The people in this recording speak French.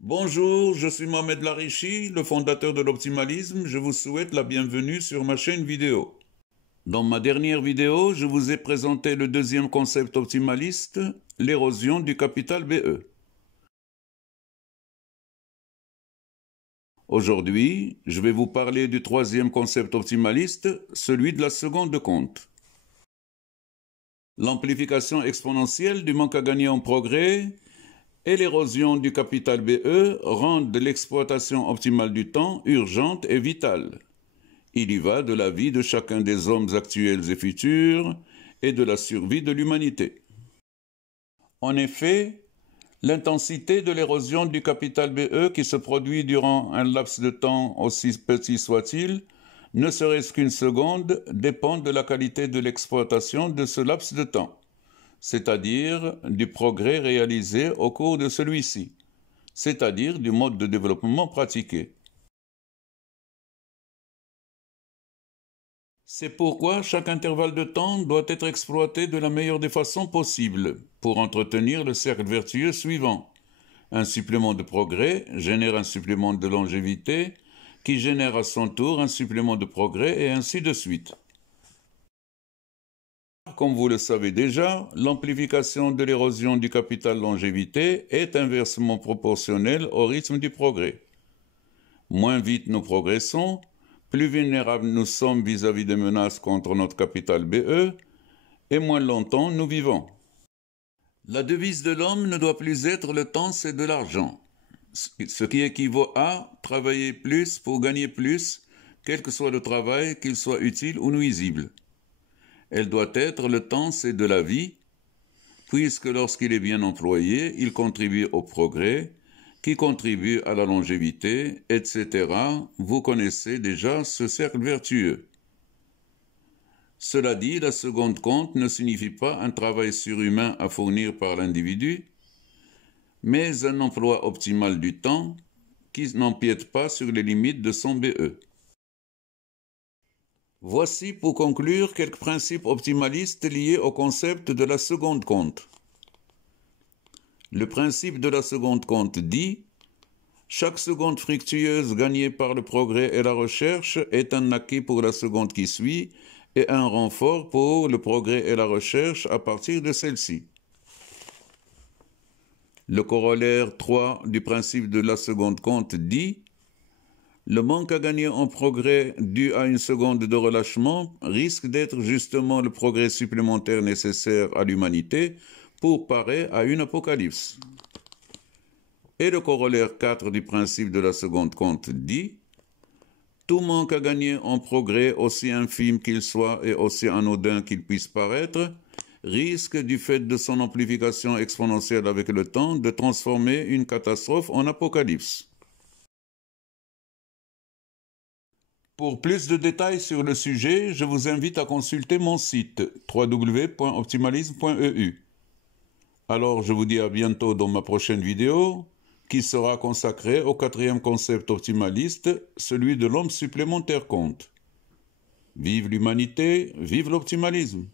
Bonjour, je suis Mohamed Larichi, le fondateur de l'optimalisme. Je vous souhaite la bienvenue sur ma chaîne vidéo. Dans ma dernière vidéo, je vous ai présenté le deuxième concept optimaliste, l'érosion du capital BE. Aujourd'hui, je vais vous parler du troisième concept optimaliste, celui de la seconde compte. L'amplification exponentielle du manque à gagner en progrès et l'érosion du capital BE rendent l'exploitation optimale du temps urgente et vitale. Il y va de la vie de chacun des hommes actuels et futurs et de la survie de l'humanité. En effet, l'intensité de l'érosion du capital BE qui se produit durant un laps de temps aussi petit soit-il, ne serait-ce qu'une seconde, dépend de la qualité de l'exploitation de ce laps de temps, c'est-à-dire du progrès réalisé au cours de celui-ci, c'est-à-dire du mode de développement pratiqué. C'est pourquoi chaque intervalle de temps doit être exploité de la meilleure des façons possibles pour entretenir le cercle vertueux suivant. Un supplément de progrès génère un supplément de longévité qui génère à son tour un supplément de progrès et ainsi de suite. Comme vous le savez déjà, l'amplification de l'érosion du capital longévité est inversement proportionnelle au rythme du progrès. Moins vite nous progressons, plus vulnérables nous sommes vis-à-vis des menaces contre notre capital BE, et moins longtemps nous vivons. La devise de l'homme ne doit plus être le temps, c'est de l'argent, ce qui équivaut à travailler plus pour gagner plus, quel que soit le travail, qu'il soit utile ou nuisible. Elle doit être le temps, c'est de la vie, puisque lorsqu'il est bien employé, il contribue au progrès, qui contribue à la longévité, etc. Vous connaissez déjà ce cercle vertueux. Cela dit, la seconde compte ne signifie pas un travail surhumain à fournir par l'individu, mais un emploi optimal du temps qui n'empiète pas sur les limites de son BE. Voici pour conclure quelques principes optimalistes liés au concept de la seconde compte. Le principe de la seconde compte dit « Chaque seconde fructueuse gagnée par le progrès et la recherche est un acquis pour la seconde qui suit et un renfort pour le progrès et la recherche à partir de celle-ci. » Le corollaire 3 du principe de la seconde compte dit « Le manque à gagner en progrès dû à une seconde de relâchement risque d'être justement le progrès supplémentaire nécessaire à l'humanité pour parer à une apocalypse. » Et le corollaire 4 du principe de la seconde compte dit « Tout manque à gagner en progrès, aussi infime qu'il soit et aussi anodin qu'il puisse paraître, risque, du fait de son amplification exponentielle avec le temps, de transformer une catastrophe en apocalypse. » Pour plus de détails sur le sujet, je vous invite à consulter mon site www.optimalisme.eu. Alors, je vous dis à bientôt dans ma prochaine vidéo, qui sera consacrée au quatrième concept optimaliste, celui de l'homme supplémentaire compte. Vive l'humanité, vive l'optimalisme!